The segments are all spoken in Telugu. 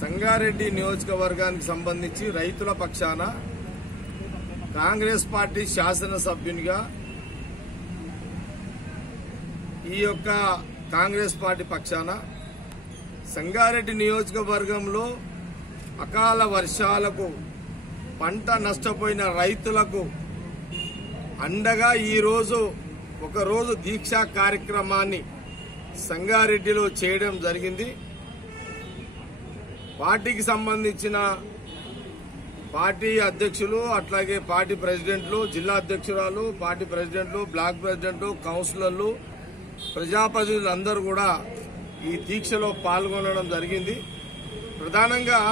సంగారెడ్డి నియోజకవర్గానికి సంబంధించి రైతుల పక్షాన కాంగ్రెస్ పార్టీ శాసనసభ్యునిగా ఈ యొక్క కాంగ్రెస్ పార్టీ పక్షాన సంగారెడ్డి నియోజకవర్గంలో అకాల వర్షాలకు పంట నష్టపోయిన రైతులకు అండగా ఈరోజు ఒకరోజు దీక్షా కార్యక్రమాన్ని సంగారెడ్డిలో చేయడం జరిగింది. పార్టీకి సంబంధించిన పార్టీ అధ్యక్షులు, అట్లాగే పార్టీ ప్రెసిడెంట్లు, జిల్లా అధ్యక్షురాలు, పార్టీ ప్రెసిడెంట్లు, బ్లాక్ ప్రెసిడెంట్లు, కౌన్సిలర్లు, ప్రజాప్రతినిధులందరూ కూడా ఈ దీక్షలో పాల్గొనడం జరిగింది. ప్రధానంగా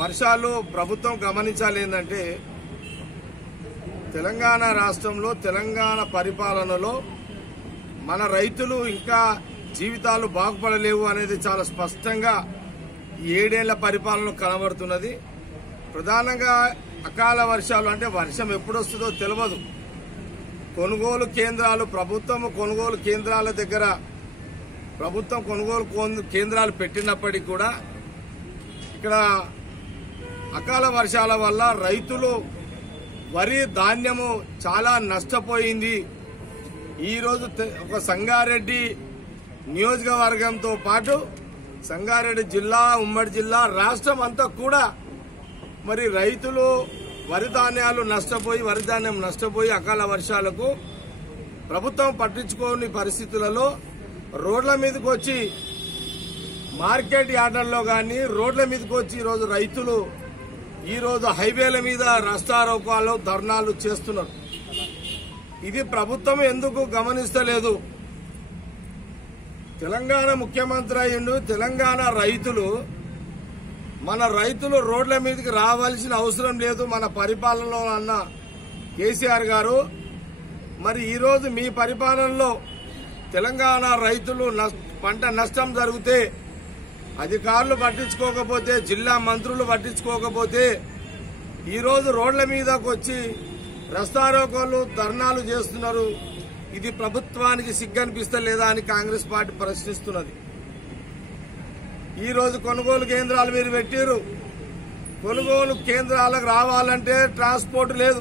వర్షాలు ప్రభుత్వం గమనించాలి ఏంటంటే, తెలంగాణ రాష్ట్రంలో తెలంగాణ పరిపాలనలో మన రైతులు ఇంకా జీవితాలు బాగుపడలేవు అనేది చాలా స్పష్టంగా ఈ 7 ఏళ్ల పరిపాలన కనబడుతున్నది. ప్రధానంగా అకాల వర్షాలు అంటే వర్షం ఎప్పుడొస్తుందో తెలియదు. కొనుగోలు కేంద్రాలు, ప్రభుత్వం కొనుగోలు కేంద్రాల దగ్గర ప్రభుత్వం కొనుగోలు కేంద్రాలు పెట్టినప్పటికీ కూడా ఇక్కడ అకాల వర్షాల వల్ల రైతులు వరి ధాన్యము చాలా నష్టపోయింది. ఈరోజు ఒక సంగారెడ్డి నియోజకవర్గంతో పాటు సంగారెడ్డి జిల్లా, ఉమ్మడి జిల్లా, రాష్ట్రం అంతా కూడా మరి రైతులు వరి ధాన్యాలు నష్టపోయి అకాల వర్షాలకు ప్రభుత్వం పట్టించుకోని పరిస్థితులలో రోడ్ల మీదకి వచ్చి మార్కెట్ యార్డుల్లో గాని రోడ్ల మీదకి వచ్చి ఈరోజు రైతులు ఈరోజు హైవేల మీద రాస్తారోకాలు, ధర్నాలు చేస్తున్నారు. ఇది ప్రభుత్వం ఎందుకు గమనిస్తలేదు? తెలంగాణ ముఖ్యమంత్రి అయ్యిండు. తెలంగాణ రైతులు, మన రైతులు రోడ్ల మీదకి రావాల్సిన అవసరం లేదు మన పరిపాలనలో అన్న కేసీఆర్ గారు. మరి ఈరోజు మీ పరిపాలనలో తెలంగాణ రైతులు పంట నష్టం జరిగితే అధికారులు పట్టించుకోకపోతే, జిల్లా మంత్రులు పట్టించుకోకపోతే ఈరోజు రోడ్ల మీదకి వచ్చి రస్తారోకోలు, ధర్నాలు చేస్తున్నారు. ఇది ప్రభుత్వానికి సిగ్గనిపిస్తలేదా అని కాంగ్రెస్ పార్టీ ప్రశ్నిస్తున్నది. ఈరోజు కొనుగోలు కేంద్రాలు మీరు పెట్టారు. కొనుగోలు కేంద్రాలకు రావాలంటే ట్రాన్స్పోర్ట్ లేదు.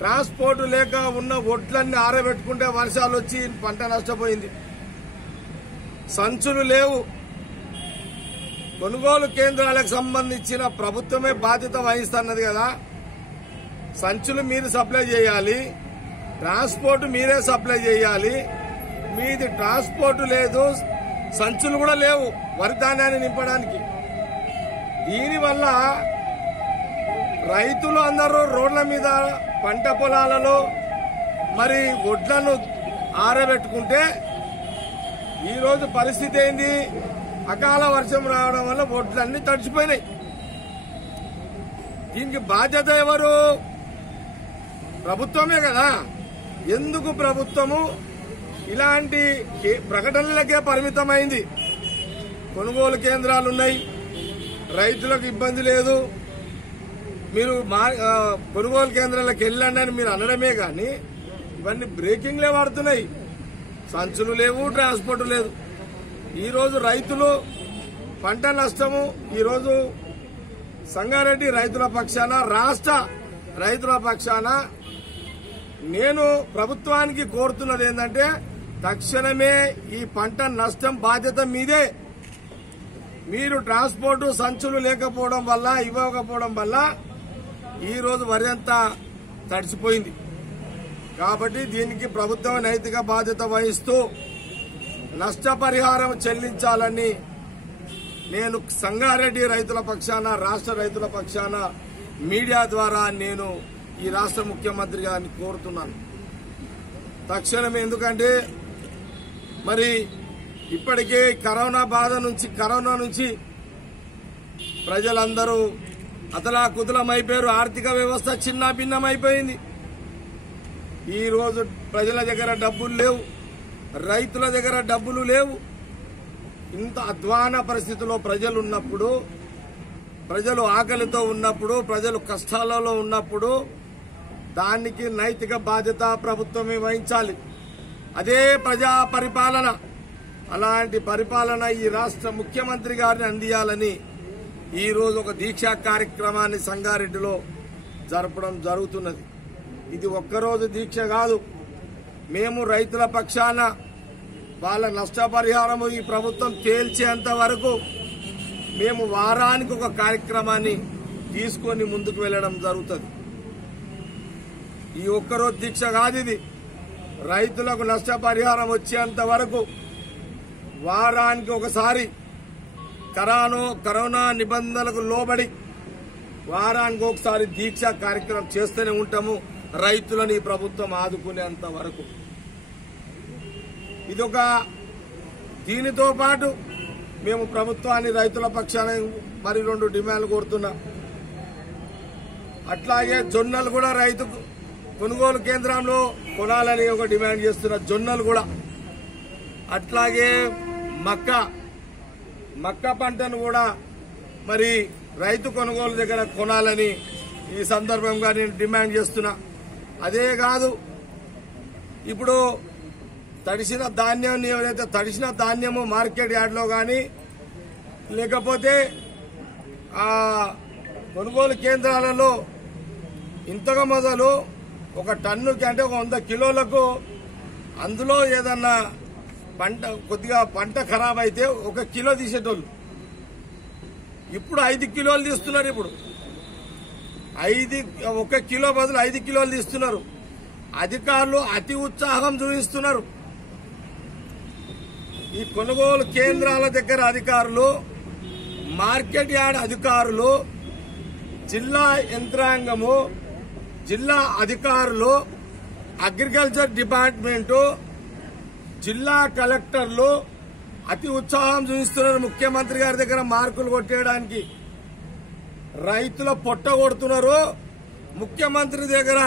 ట్రాన్స్పోర్ట్ లేక ఉన్న ఒడ్లన్నీ ఆరబెట్టుకుంటే వర్షాలు వచ్చి పంట నష్టపోయింది. సంచులు లేవు. కొనుగోలు కేంద్రాలకు సంబంధించిన ప్రభుత్వమే బాధ్యత వహిస్తున్నది కదా. సంచులు మీరు సప్లై చేయాలి, ట్రాన్స్పోర్ట్ మీరే సప్లై చేయాలి. మీది ట్రాన్స్పోర్ట్ లేదు, సంచులు కూడా లేవు వరి ధాన్యాన్ని నింపడానికి. దీనివల్ల రైతులు అందరూ రోడ్ల మీద, పంట పొలాలలో మరి ఒడ్లను ఆరబెట్టుకుంటే ఈరోజు పరిస్థితి ఏంది? అకాల వర్షం రావడం వల్ల ఒడ్లన్నీ తడిచిపోయినాయి. దీనికి బాధ్యత ఎవరు? ప్రభుత్వమే కదా. ఎందుకు ప్రభుత్వము ఇలాంటి ప్రకటనలకే పరిమితమైంది? కొనుగోలు కేంద్రాలున్నాయి, రైతులకు ఇబ్బంది లేదు, మీరు కొనుగోలు కేంద్రాలకు వెళ్ళండి అని మీరు అనడమే కానీ ఇవన్నీ బ్రేకింగ్లే వాడుతున్నాయి. సంచులు లేవు, ట్రాన్స్పోర్ట్ లేదు. ఈరోజు రైతులు పంట నష్టము. ఈరోజు సంగారెడ్డి రైతుల పక్షాన, రాష్ట్ర రైతుల పక్షాన నేను ప్రభుత్వానికి కోరుతున్నది ఏంటంటే, తక్షణమే ఈ పంట నష్టం బాధ్యత మీదే. మీరు ట్రాన్స్పోర్ట్, సంచులు లేకపోవడం వల్ల, ఇవ్వకపోవడం వల్ల ఈరోజు వరి అంతా తడిచిపోయింది. కాబట్టి దీనికి ప్రభుత్వం నైతిక బాధ్యత వహిస్తూ నష్టపరిహారం చెల్లించాలని నేను సంగారెడ్డి రైతుల పక్షాన, రాష్ట్ర రైతుల పక్షాన మీడియా ద్వారా నేను ఈ రాష్ట్ర ముఖ్యమంత్రి గారిని కోరుతున్నాను తక్షణమే. ఎందుకంటే మరి ఇప్పటికే కరోనా నుంచి ప్రజలందరూ అతలాకుతలమైపోయారు. ఆర్థిక వ్యవస్థ చిన్న భిన్నమైపోయింది. ఈ రోజు ప్రజల దగ్గర డబ్బులు లేవు, రైతుల దగ్గర డబ్బులు లేవు. ఇంత అధ్వాన పరిస్థితిలో ప్రజలు ఉన్నప్పుడు ప్రజలు ఆకలితో ఉన్నప్పుడు, ప్రజలు కష్టాలలో ఉన్నప్పుడు దానికి నైతిక బాధ్యత ప్రభుత్వమే వహించాలి. అదే ప్రజా పరిపాలన. అలాంటి పరిపాలన ఈ రాష్ట్ర ముఖ్యమంత్రి గారిని అందియాలని ఈరోజు ఒక దీక్షా కార్యక్రమాన్ని సంగారెడ్డిలో జరపడం జరుగుతున్నది. ఇది ఒక్కరోజు దీక్ష కాదు. మేము రైతుల పక్షాన వాళ్ళ నష్టపరిహారము ఈ ప్రభుత్వం తేల్చేంత వరకు మేము వారానికి ఒక కార్యక్రమాన్ని తీసుకొని ముందుకు వెళ్లడం జరుగుతుంది. ఈ ఒక్కరోజు దీక్ష కాదు ఇది. రైతులకు నష్టపరిహారం వచ్చేంత వరకు వారానికి ఒకసారి కరోనా నిబంధనలకు లోబడి వారానికి ఒకసారి దీక్ష కార్యక్రమం చేస్తూనే ఉంటాము, రైతులను ఈ ప్రభుత్వం ఆదుకునేంత వరకు. ఇదొక దీనితో పాటు మేము ప్రభుత్వాన్ని రైతుల పక్షాన మరి 2 డిమాండ్లు కోరుతున్నాం. అట్లాగే జొన్నలు కూడా రైతు కొనుగోలు కేంద్రంలో కొనాలని ఒక డిమాండ్ చేస్తున్న జొన్నలు కూడా. అట్లాగే మక్క పంటను కూడా మరి రైతు కొనుగోలు దగ్గర కొనాలని ఈ సందర్భంగా నేను డిమాండ్ చేస్తున్నా. అదే కాదు, ఇప్పుడు తడిసిన ధాన్యాన్ని ఎవరైతే తడిసిన ధాన్యము మార్కెట్ యార్డ్లో కానీ లేకపోతే కొనుగోలు కేంద్రాలలో ఇంతగా మొదలు ఒక టన్నుకి అంటే 100 కిలోలకు అందులో ఏదన్నా కొద్దిగా పంట ఖరాబ్ అయితే 1 కిలో తీసేటోళ్ళు ఇప్పుడు 5 కిలోలు తీస్తున్నారు. ఇప్పుడు 1 కిలో బదులు 5 కిలోలు తీస్తున్నారు. అధికారులు అతి ఉత్సాహం చూపిస్తున్నారు. ఈ కొనుగోలు కేంద్రాల దగ్గర అధికారులు, మార్కెట్ యార్డ్ అధికారులు, జిల్లా యంత్రాంగము, జిల్లా అధికారులు, అగ్రికల్చర్ డిపార్ట్మెంటు, జిల్లా కలెక్టర్లు అతి ఉత్సాహం చూపిస్తున్నారు. ముఖ్యమంత్రి గారి దగ్గర మార్కులు కొట్టేయడానికి రైతుల పొట్ట కొడుతున్నారు. ముఖ్యమంత్రి దగ్గర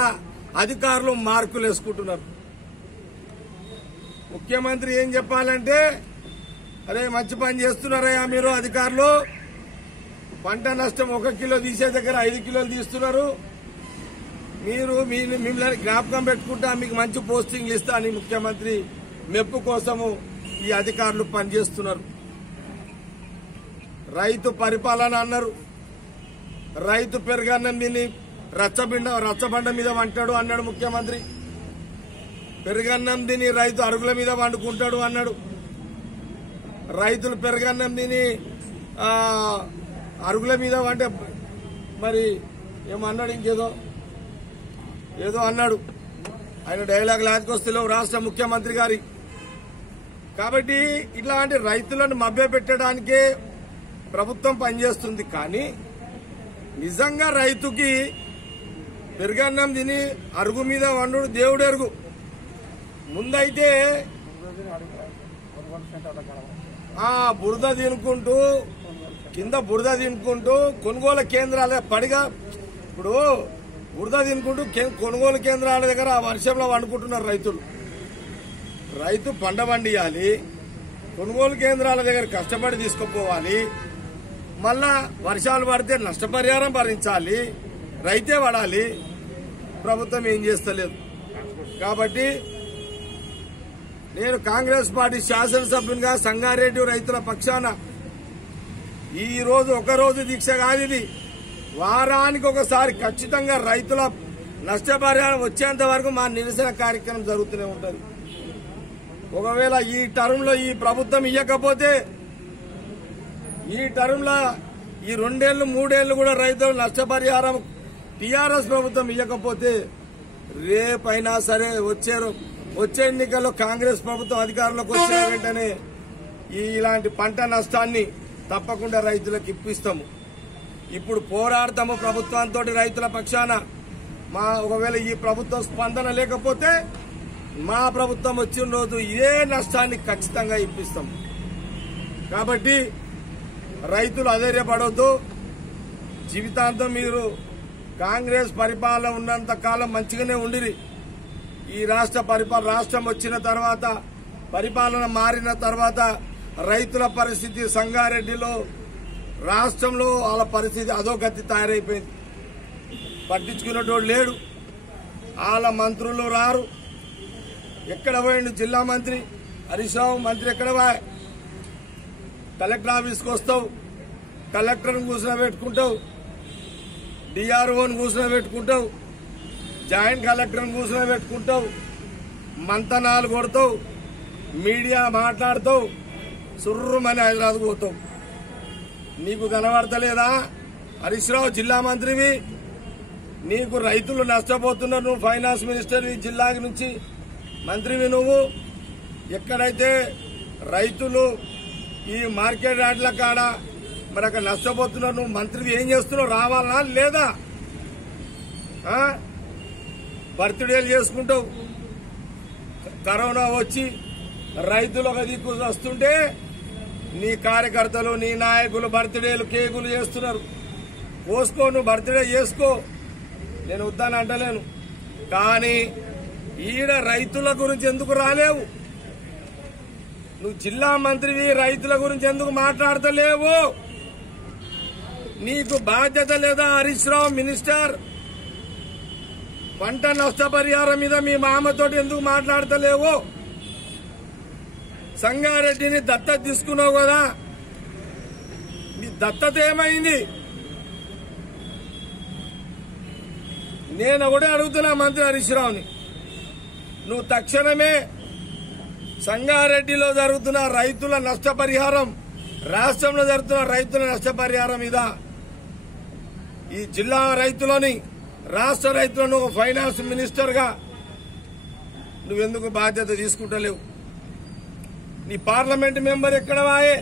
అధికారులు మార్కులు వేసుకుంటున్నారు. ముఖ్యమంత్రి ఏం చెప్పాలంటే, అరే మంచి పని చేస్తున్నారయ్యా మీరు అధికారులు, పంట నష్టం 1 కిలో తీసే దగ్గర 5 కిలోలు తీస్తున్నారు, మీరు మిమ్మల్ని జ్ఞాపకం పెట్టుకుంటా మీకు మంచి పోస్టింగ్లు ఇస్తా అని ముఖ్యమంత్రి మెప్పు కోసము ఈ అధికారులు పనిచేస్తున్నారు. రైతు పరిపాలన అన్నారు. రైతు పెరుగన్నం తిని రచ్చబండ మీద వంటాడు అన్నాడు ముఖ్యమంత్రి. పెరుగన్నం తిని రైతు అరుగుల మీద వండుకుంటాడు అన్నాడు. రైతులు పెరుగన్నం తిని అరుగుల మీద వంటే మరి ఏమన్నాడు, ఏదో అన్నాడు. ఆయన డైలాగ్ లాజ్కొస్తలేవు రాష్ట్ర ముఖ్యమంత్రి గారి. కాబట్టి ఇట్లాంటి రైతులను మభ్యపెట్టడానికే ప్రభుత్వం పనిచేస్తుంది. కానీ నిజంగా రైతుకి పెరుగన్నం తిని అరుగు మీద వండు దేవుడు ఎరుగు. ముందైతే బురద తినుకుంటూ కింద బురద తినుకుంటూ కొనుగోలు కేంద్రాల పడిగా ఇప్పుడు బురద తినుకుంటూ కొనుగోలు కేంద్రాల దగ్గర ఆ వర్షంలో వండుకుంటున్నారు రైతులు. రైతు పంట పండియాలి, కొనుగోలు కేంద్రాల దగ్గర కష్టపడి తీసుకుపోవాలి, మళ్ళా వర్షాలు పడితే నష్టపరిహారం భరించాలి, రైతే పడాలి. ప్రభుత్వం ఏం చేస్తలేదు. కాబట్టి నేను కాంగ్రెస్ పార్టీ శాసనసభ్యునిగా సంగారెడ్డి రైతుల పక్షాన ఈ రోజు ఒకరోజు దీక్ష కాదు ఇది, వారానికి ఒకసారి ఖచ్చితంగా రైతుల నష్టపరిహారం వచ్చేంత వరకు మా నిరసన కార్యక్రమం జరుగుతూనే ఉంటుంది. ఒకవేళ ఈ టర్మ్ లో ఈ ప్రభుత్వం ఇవ్వకపోతే, ఈ టర్మ్ లో ఈ 2 ఏళ్లు 3 ఏళ్లు కూడా రైతుల నష్టపరిహారం టీఆర్ఎస్ ప్రభుత్వం ఇవ్వకపోతే రేపైనా సరే వచ్చే ఎన్నికల్లో కాంగ్రెస్ ప్రభుత్వం అధికారంలోకి వచ్చిన వెంటనే ఇలాంటి పంట నష్టాన్ని తప్పకుండా రైతులకు ఇప్పిస్తాము. ఇప్పుడు పోరాడతాము ప్రభుత్వంతో రైతుల పక్షాన. ఒకవేళ ఈ ప్రభుత్వం స్పందన లేకపోతే మా ప్రభుత్వం వచ్చిన రోజు ఇదే నష్టాన్ని ఖచ్చితంగా ఇప్పిస్తాం. కాబట్టి రైతులు అధైర్యపడవద్దు. జీవితాంతం మీరు కాంగ్రెస్ పరిపాలన ఉన్నంత కాలం మంచిగానే ఉండిరి. ఈ రాష్ట్రం వచ్చిన తర్వాత పరిపాలన మారిన తర్వాత రైతుల పరిస్థితి సంగారెడ్డిలో రాష్ట్రంలో వాళ్ళ పరిస్థితి అదో గతి తయారైపోయింది. పట్టించుకునేటోడు లేడు. వాళ్ళ మంత్రులు రారు. ఎక్కడ పోయిండు జిల్లా మంత్రి హరీష్ రావు? మంత్రి ఎక్కడ పోయా? కలెక్టర్ ఆఫీస్కి వస్తావు, కలెక్టర్ని కూర్చోబెట్టుకుంటావు, డిఆర్ఓని కూర్చోబెట్టుకుంటావు, జాయింట్ కలెక్టర్ని కూర్చోబెట్టుకుంటావు, మంతనాలు కొడతావు, మీడియా మాట్లాడతావు, సుర్రుమని హైదరాబాద్ పోతావు. నీకు కనబడతలేదా హరీష్ రావు? జిల్లా మంత్రివి, నీకు రైతులు నష్టపోతున్నారు. నువ్వు ఫైనాన్స్ మినిస్టర్వి, జిల్లా నుంచి మంత్రివి నువ్వు. ఎక్కడైతే రైతులు ఈ మార్కెట్ యార్డ్ల కాడ మరి అక్కడ నష్టపోతున్నారు, నువ్వు మంత్రివి ఏం చేస్తున్నావు? రావాలా లేదా? బర్త్డేలు చేసుకుంటావు. కరోనా వచ్చి రైతులు ఒక దిక్కు వస్తుంటే నీ కార్యకర్తలు నీ నాయకులు బర్త్డేలు కేకులు చేస్తున్నారు. కోసుకో, నువ్వు బర్త్డే చేసుకో, నేను వద్దని అంటలేను. కానీ ఈడ రైతుల గురించి ఎందుకు రాలేవు? నువ్వు జిల్లా మంత్రివి, రైతుల గురించి ఎందుకు మాట్లాడతలేవు? నీకు బాధ్యత లేదా హరీష్ రావు మినిస్టర్? పంట నష్టపరిహారం మీద మీ మామతోటి ఎందుకు మాట్లాడతలేవు? సంగారెడ్డిని దత్తత తీసుకున్నావు కదా, నీ దత్తత ఏమైంది? నేను ఒకటే అడుగుతున్నా మంత్రి హరీష్ రావుని, నువ్వు తక్షణమే సంగారెడ్డిలో జరుగుతున్న రైతుల నష్టపరిహారం, రాష్ట్రంలో జరుగుతున్న రైతుల నష్టపరిహారం మీద ఈ జిల్లా రైతులని, రాష్ట్ర రైతులను ఒక ఫైనాన్స్ మినిస్టర్ గా నువ్వెందుకు బాధ్యత తీసుకుంటలేవు? నీ పార్లమెంట్ మెంబర్ ఎక్కడ వాయే?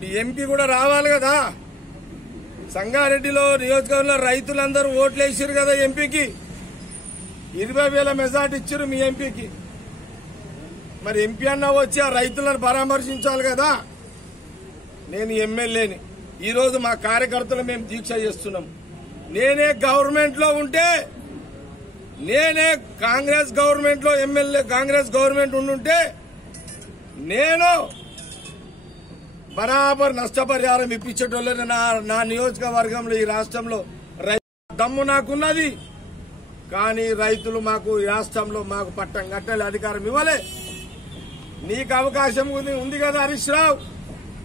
నీ ఎంపీ కూడా రావాలి కదా. సంగారెడ్డిలో నియోజకవర్గంలో రైతులందరూ ఓట్లు వేసారు కదా ఎంపీకి, 20,000 మెజార్టీ ఇచ్చారు మీ ఎంపీకి. మరి ఎంపీ అన్నా వచ్చి ఆ రైతులను పరామర్శించాలి కదా. నేను ఎమ్మెల్యేని, ఈరోజు మా కార్యకర్తలు మేము దీక్ష చేస్తున్నాం. నేనే గవర్నమెంట్ లో ఉంటే, నేనే కాంగ్రెస్ గవర్నమెంట్ లో ఎమ్మెల్యే, కాంగ్రెస్ గవర్నమెంట్ ఉండుంటే నేను బరాబర్ నష్టపరిహారం ఇప్పించేటోళ్ళని నా నియోజకవర్గంలో ఈ రాష్ట్రంలో దమ్ము నాకున్నది. కానీ రైతులు మాకు ఈ రాష్ట్రంలో మాకు పట్టం కట్టాలి అధికారం ఇవ్వలే. నీకు అవకాశం ఉంది కదా హరీష్ రావు,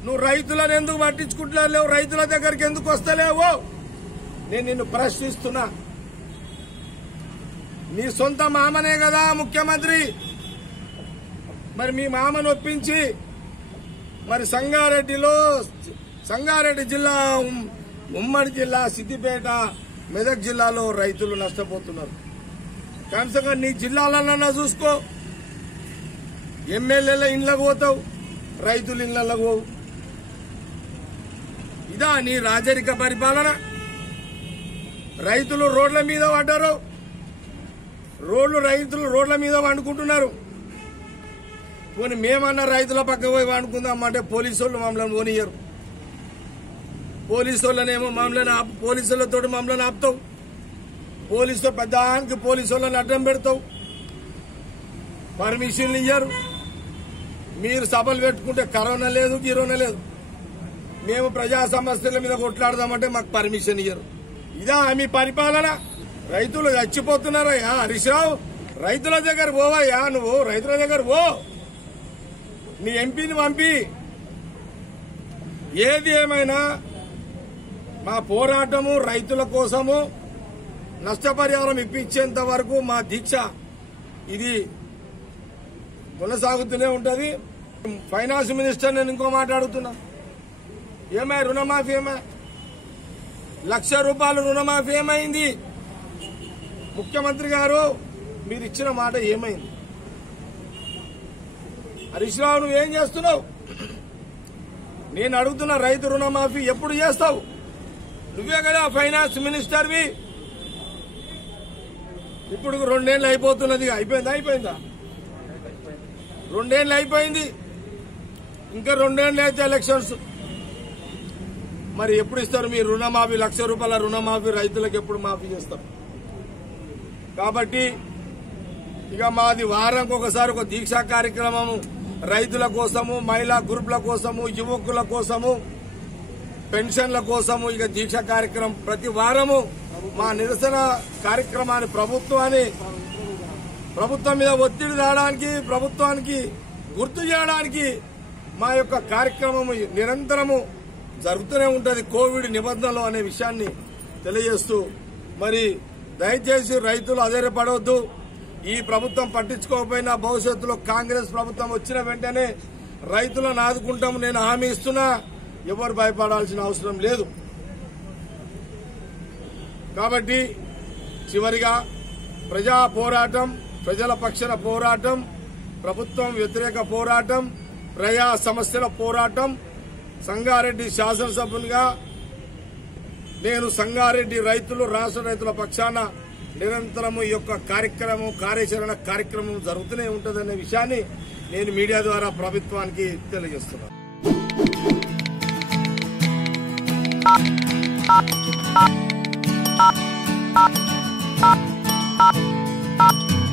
నువ్వు రైతులను ఎందుకు పట్టించుకుంటలేవు? రైతుల దగ్గరికి ఎందుకు వస్తలేవు? నేను నిన్ను ప్రశ్నిస్తున్నా. నీ సొంత మామనే కదా ముఖ్యమంత్రి, మరి మీ మామను ఒప్పించి మరి సంగారెడ్డి జిల్లా, ఉమ్మడి జిల్లా, సిద్దిపేట, మెదక్ జిల్లాలో రైతులు నష్టపోతున్నారు. కనీసంగా నీ జిల్లాలన్నా చూసుకో. ఎమ్మెల్యేల ఇళ్లకు పోతావు, రైతుల ఇళ్లకు పోవు. ఇదా నీ రాజరిక పరిపాలన? రైతులు రోడ్ల మీద పడ్డారు, రైతులు రోడ్ల మీద వండుకుంటున్నారు. పోనీ మేమన్నా రైతుల పక్క పోయి వండుకుందామంటే పోలీసు వాళ్ళు మమ్మల్ని పోనీయరు. పోలీసులనేమో పోలీసులతో మమ్మల్ని ఆపుతావు. పోలీసులు పెద్దానికి పోలీసులను అడ్డం పెడతావు, పర్మిషన్లు ఇయ్యరు. మీరు సభలు పెట్టుకుంటే కరోనా లేదు, గిరోనా లేదు. మేము ప్రజా సమస్యల మీద కొట్లాడదామంటే మాకు పర్మిషన్ ఇయ్యరు. ఇదా మీ పరిపాలన? రైతులు చచ్చిపోతున్నారయ్యా హరీష్ రావు. రైతుల దగ్గర పోవయ్యా, నువ్వు రైతుల దగ్గర పో, నీ ఎంపీని పంపి. ఏది ఏమైనా మా పోరాటము రైతుల కోసము, నష్టపరిహారం ఇప్పించేంత వరకు మా దీక్ష ఇది కొనసాగుతూనే ఉంటది. ఫైనాన్స్ మినిస్టర్ నేను ఇంకో మాట అడుగుతున్నా, ఏమై రుణమాఫీ ఏమై? 1,00,000 రూపాయలు రుణమాఫీ ఏమైంది? ముఖ్యమంత్రి గారు మీరు ఇచ్చిన మాట ఏమైంది? హరీష్ రావు నువ్వేం చేస్తున్నావు? నేను అడుగుతున్న రైతు రుణమాఫీ ఎప్పుడు చేస్తావు? నువ్వే కదా ఫైనాన్స్ మినిస్టర్వి. ఇప్పుడు 2 ఏళ్ళు అయిపోతున్నది. అయిపోయిందా? 2 ఏళ్ళు అయిపోయింది, ఇంకా 2 ఏళ్ళు అయితే ఎలక్షన్స్. మరి ఎప్పుడు ఇస్తారు మీ రుణమాఫీ? 1,00,000 రూపాయల రుణమాఫీ రైతులకు ఎప్పుడు మాఫీ చేస్తారు? కాబట్టి ఇక మాది వారానికి ఒకసారి ఒక దీక్షా కార్యక్రమము రైతుల కోసము, మహిళా గ్రూపుల కోసము, యువకుల కోసము, పెన్షన్ల కోసము ఇక దీక్ష కార్యక్రమం ప్రతి వారము మా నిరసన కార్యక్రమాన్ని ప్రభుత్వం మీద ఒత్తిడి రావడానికి, ప్రభుత్వానికి గుర్తు చేయడానికి మా యొక్క కార్యక్రమం నిరంతరము జరుగుతూనే ఉంటది కోవిడ్ నిబంధనలు అనే విషయాన్ని తెలియజేస్తూ మరి దయచేసి రైతులు అధైర్యపడవద్దు. ఈ ప్రభుత్వం పట్టించుకోకపోయినా భవిష్యత్తులో కాంగ్రెస్ ప్రభుత్వం వచ్చిన వెంటనే రైతులను ఆదుకుంటాము నేను హామీ ఇస్తున్నా. ఎవరు భయపడాల్సిన అవసరం లేదు. కాబట్టి చివరిగా ప్రజా పోరాటం, ప్రజల పక్షాన పోరాటం, ప్రభుత్వం వ్యతిరేక పోరాటం, ప్రజా సమస్యల పోరాటం. సంగారెడ్డి శాసనసభ్యునిగా నేను సంగారెడ్డి రైతులు, రాష్ట్ర రైతుల పక్షాన నిరంతరము ఈ యొక్క కార్యాచరణ కార్యక్రమం జరుగుతూనే ఉంటుందనే విషయాన్ని నేను మీడియా ద్వారా ప్రభుత్వానికి తెలియజేస్తున్నాను.